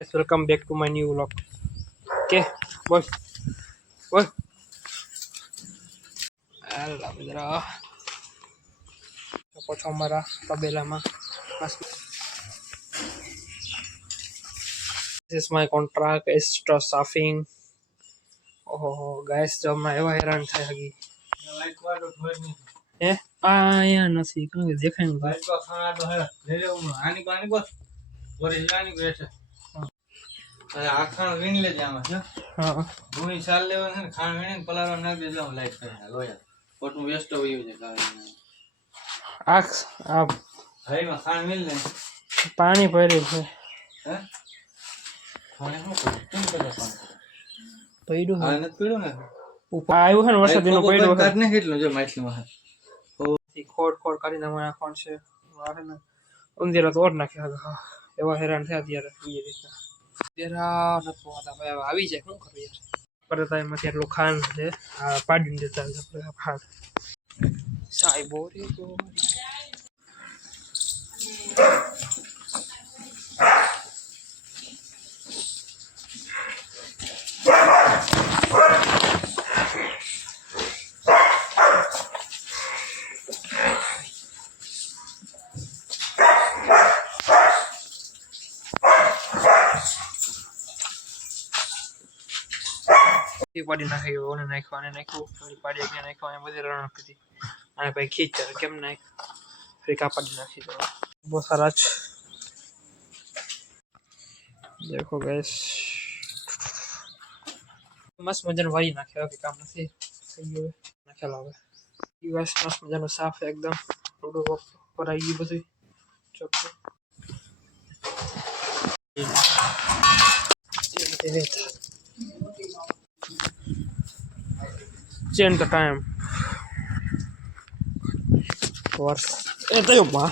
Welcome back to my new vlog કે બોલ બોલ હાલા મિત્રો. શકો છો અમારા તબેલામાં This is my contract, extra staffing. ઓહો ગાઈસ જો હમણાં એવા હેરાન થાય હગી. એ આયા નથી કારણ કે દેખાય નહીં. આખાણ વીણ લેજે આમાં છે હા. ભૂણી સાલ લેવા છે ને ખાણ વીણીને પલાળવા નાખી દેજો આમ લાઈટ કરીને લોયા. ખોટું વેસ્ટ હોય છે કાંઈ આ આ ભાઈમાં ખાણ વીણ લે. પાણી ભર્યું છે. હે? ખાણે શું કરું? કેમ કરે પાણી? પડ્યું હા નથી પડ્યું ને? આવ્યું છે ને વરસાદ એનું પડ્યું છે કાઢને કેટલું જો માછલીમાં ખોડ ખોડ કરીને અમારે નાખવાનું છે. મારે ને. ઉંદીરા તો ઓર નાખ્યા એવા હેરાન થયા ત્યારે. એ રીતના ઉંદીરા નતો હોતા હવે આવી જાય શું કરું યાર પરત એમાંથી એટલું ખાન છે આ પાડીને દેતા આપણે ખાન સાહેબો બોરી ગોરી. એ પાડી નાખી ઓને નાખ્યો આને નાખ્યું ફરી પાડી એકને નાખ્યો અને બધી રણ હતી અને પછી ખીચ કેમ નાખ ફરી કાપાડી નાખી દો બહુ સારા છે દેખો ગેસ મસ્ત મજાનું વારી નાખ્યો કે કામ નથી થઈ ગયું નાખેલા હવે યુએસ મસ્ત મજાનું સાફ એકદમ થોડું ભરાઈ ગયું બધું ચોખ્ખું એ the time. ધ ટાઈમ વર્ષ એ તયો બા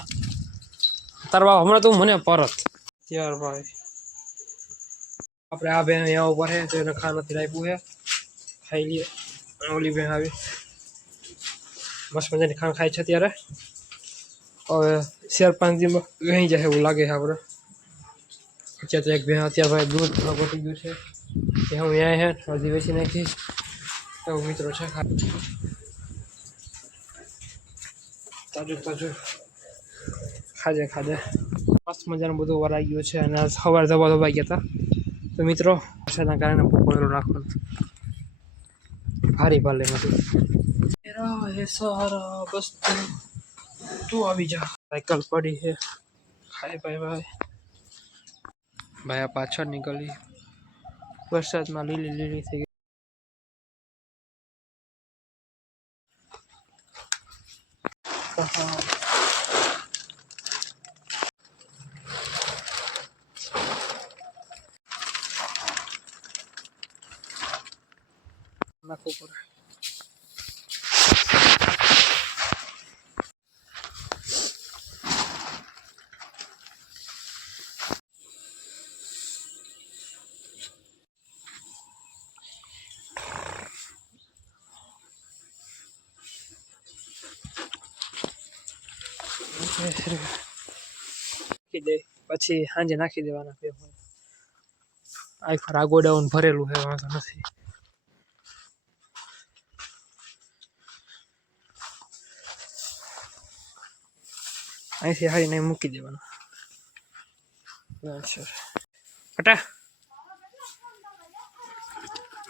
તારવા હમણાં તું મને પરત. ત્યાર ભાઈ આપણે આ બેન અહીંયા ઉપર છે તો એને ખા નથી રાખ્યું છે. ખાઈ લઈએ. ઓલી બેન આવી. મસ્ત મજાની ખાણ ખાય છે ત્યારે હવે ચાર પાંચ દિવસમાં વહી જાય એવું લાગે છે આપણે. અત્યારે તો એક બેન અત્યારે ભાઈ દૂધ ઘટી ગયું છે. ત્યાં હું અહીંયા છે હજી વેચી નાખીશ. એવું મિત્રો છે તાજું તાજું. ખાજે ખાજે. મસ્ત મજાનું બધું વરાઈ ગયું છે અને સવાર ધબા ધબાઈ ગયા હતા. તો મિત્રો વરસાદના કારણે પકોડેલું નાખવાનું ભારી ભાલે એમાંથી સારા બસ તું તું આવી જા. સાયકલ પડી છે. હાય ભાઈ ભાઈ. ભાઈ આ પાછળ નીકળી. વરસાદમાં લીલી લીલી થઈ ગઈ કહા નાખવું પડે પછી સાંજે નાખી દેવાના બે આઈફર આગોડાઉન ભરેલું છે, વાંધો નથી. અહીંથી હારીને મૂકી દેવાના. પટા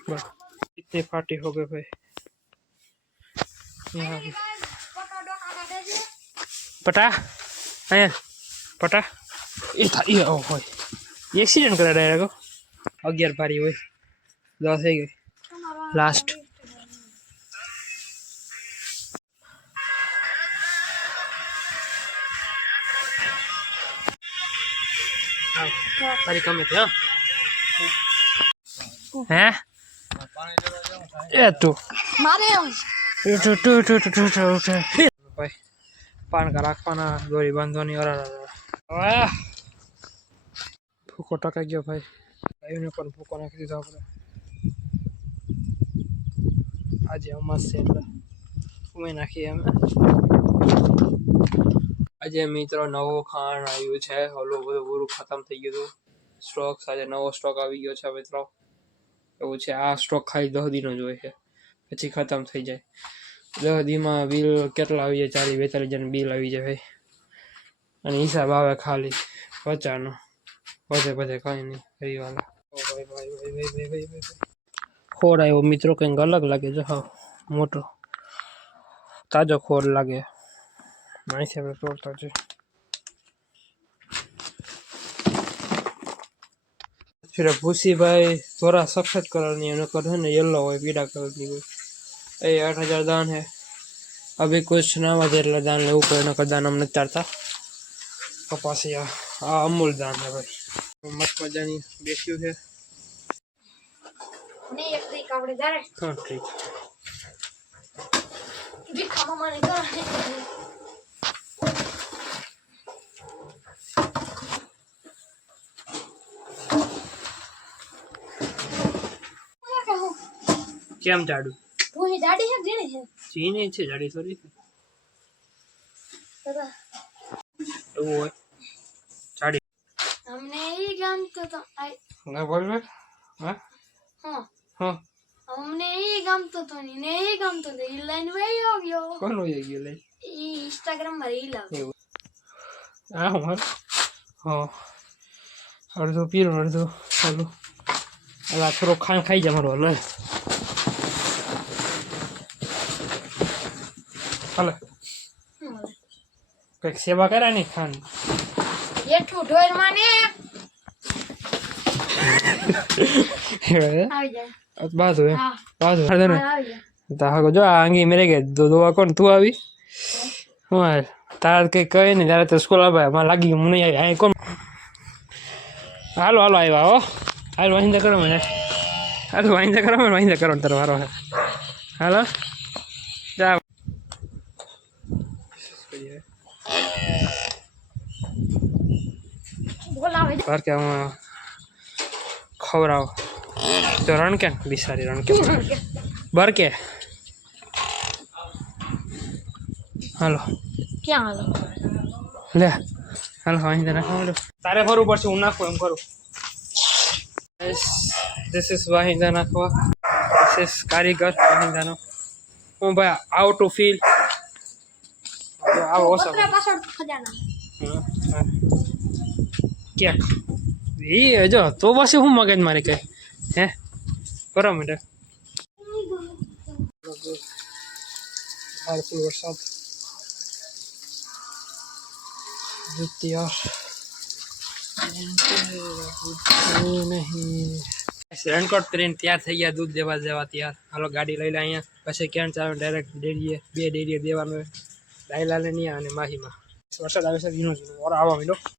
બસ. ઇતની પાર્ટી હો ગઈ ભાઈ પટા. અહીંયા પટા. એ થાય આવો હોય એક્સિડન્ટ કરે ડાયરેક્ટ અગિયાર પારી હોય. દસ થઈ ગઈ. લાસ્ટ તારી કમે છે હે. એ તું. મારે તું તું તું તું તું તું પાણકા રાખવાના, દોરી બાંધવાની ભૂકો ટકાઈ ગયો ભાઈ. ગાયોને પણ ભૂકો નાખી દીધો આપણે. આજે અમાસ છે એટલે ઉમે નાખીએ અમે. આજે મિત્રો નવો ખાણ આવ્યું છે. ઓલું બધું પૂરું ખતમ થઈ ગયું હતું. સ્ટોક આજે નવો સ્ટોક આવી ગયો છે મિત્રો. એવું છે, આ સ્ટોક ખાલી દહ દિનો જ હોય છે. પછી ખતમ થઈ જાય. દસ દીમાં બિલ કેટલા આવી જાય ચાલીસ, બેતાલીસ જણ બિલ આવી જાય ભાઈ. અને હિસાબ આવે ખાલી પચાનો પછી પછી કાંઈ નહીં ભાઈ વાલા ખોર આવ્યો, મિત્રો, કંઈક અલગ લાગે જો હા, મોટો. તાજો ખોર લાગે. માણસે આપણે તોડતા છે. ફિર ભૂસી ભાઈ થોડા સફેદ કલરની અને કરે ને યલો હોય, પીળા કલરની હોય. आठ हज़ार दान है। अभी कुछ ना मधेर दान ले ऊपर ना दान हमने चार था। कपास अमूल दान है भाई। मत मत जानी बेची है। नहीं हाँ, ठीक। ठीक क्या झाड़ू? એ દાડી છે જેની છે? ચીની છે જાડી થોડી. હોય. જાડી. અમને એ ગમતો તો ના બોલ હા? હા. હા. અમને એ ગમતો તો ને ને એ ગમતો તો એ લાઈન વહી ગયો. કોણ હોય ગયું લઈ એ ઇન્સ્ટાગ્રામમાં રીલ આવે હા હું હા. અડધો પીરો અડધો. ચાલો અલા થોડો ખાન ખાઈ જા મારો હલે. હલે. કંઈક સેવા કર્યા ને ખાન. એઠું ઢોર માને બાજુ બાજુ હળદે ને. હા, તા જો આ આંગી મેરે કે દોવા કોણ? તું આવી? હું તારા કઈ કહે નહીં. ત્યારે તો સ્કૂલ આવે. મારે લાગી ગયું. હું નહીં આવી. અહીં કોણ? હાલો હાલો આવ્યા હો. હાલ વાંધા કરો મને. હાલ વાંધા કરો મને. વાંધા કરો તારો વારો. હાલો. જા. બોલાવે છે. બાર કે આમાં ખવડાવો તો રણ કે બિસારી રણ કે બર કે હાલો ક્યાં હાલો લે હાલો વાંધા નાખવા તારે ફરવું પડશે હું નાખું એમ કરું ધીસ ઇઝ વાહિંદા નાખવા ધીસ ઇઝ કારીગર વાહિંદાનો હું ભાઈ આઉ ટુ ફીલ આવો ઓછો પતરા પાછળ ખજાના કેક એ જો તો પછી હું મગજ મારી કઈ હે બરાબર માટે હાર ફૂલ વરસાદ તૈયાર નહીં રેનકોટ પહેરીને તૈયાર થઈ ગયા દૂધ દેવા જવા તૈયાર હાલો ગાડી લઈ લે અહીંયા પછી ક્યાં ચાલો ડાયરેક્ટ ડેરીએ બે ડેરીએ દેવાનું હોય ડાયલાલે નહીં અને માહીમાં વરસાદ આવે છે ઝીણો ઝીણો ઓર આવવા માંડ્યો